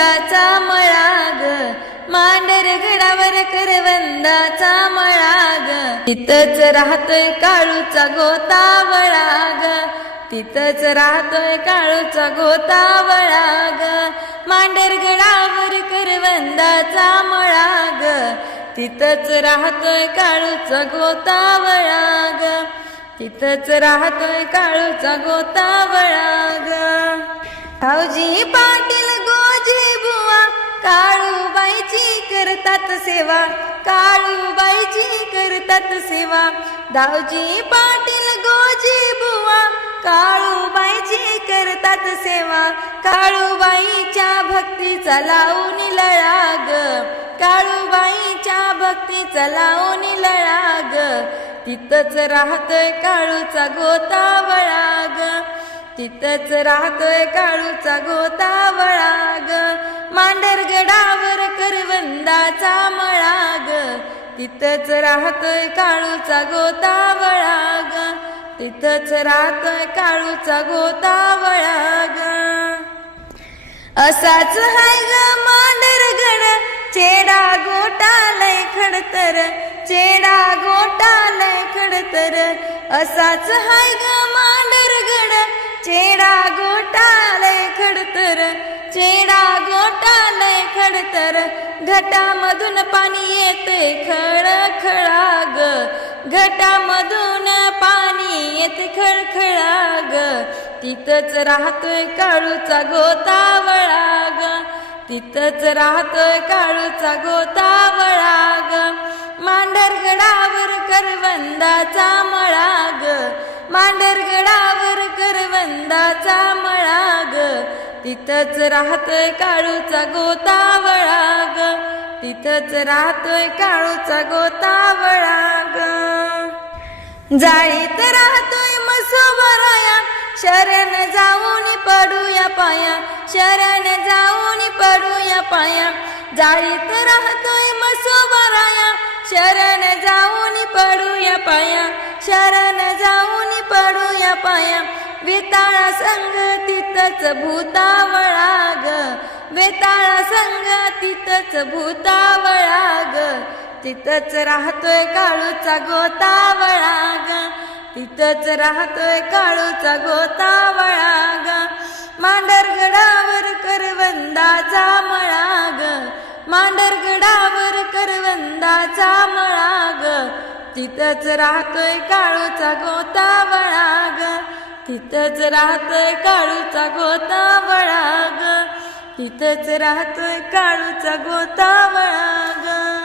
करवंदाचा मळाग मांडर गडावर करवंदाचा मळाग. तिथंच राहतोय काळूचा गोता वळाग. तिथंच राहतोय काळूचा गोता वळाग. मांडर गडावर करवंदाचा मळाग. तिथंच राहतोय काळूचा गोता वळाग. तिथंच राहतोय काळूचा गोतावळाग भाऊजी पाटील काळूबाईची करतात सेवा काळूबाईची करतात सेवा. दावजी पाटील गोजी बुवा काळूबाईची करतात सेवा. काळूबाईच्या भक्तीचा लावून लळाग काळूबाईच्या भक्तीचा लावून लळाग. तिथंच राहतोय काळूचा गोतावळाग तिथंच राहतोय काळूचा गोतावळाग मांडरगडावर करवंदाचा मळाग. तिथंच राहतोय काळूचा गोतावळाग तिथंच राहतोय काळूचा गोतावळाग असाच हाय ग मांडरगड चेडा गोटालय खडतर. चेडा गोटालय खडतर. असाच हाय ग खडतर घटामधून पाणी येते खळखळाग. घटामधून पाणी येते खळखळाग. तिथंच राहतोय काळूचा गोतावळाग तिथंच राहतोय काळूचा गोतावळाग मांडरगडावर करवंदाचा मळाग. मांडरगडावर करवंदाचा मळाग. तिथंच राहतोय काळूचा गोतावळाग तिथंच राहतोय काळूचा गोतावळाग जाळीत राहतोय मसोबराया शरण जाऊन पडूया पाया शरण जाऊन पडूया पाया. जाळीत राहतोय मसोबराया शरण जाऊन पडूया पाया शरण जाऊन पडूया पाया. वेताळा संग तिथंच भूतावळाग वेताळ संग तिथंच भूतावळाग. तिथंच राहतोय काळूचा गोतावळाग. तिथंच राहतोय काळूचा गोतावळाग. मांडरगडावर करवंदाचा मळाग. मांडरगडावर करवंदाचा मळाग. तिथंच राहतोय काळूचा गोतावळाग. तिथंच राहतोय काळूचा गोतावळाग. इथंच राहतोय काळूचा गोतावळा ग.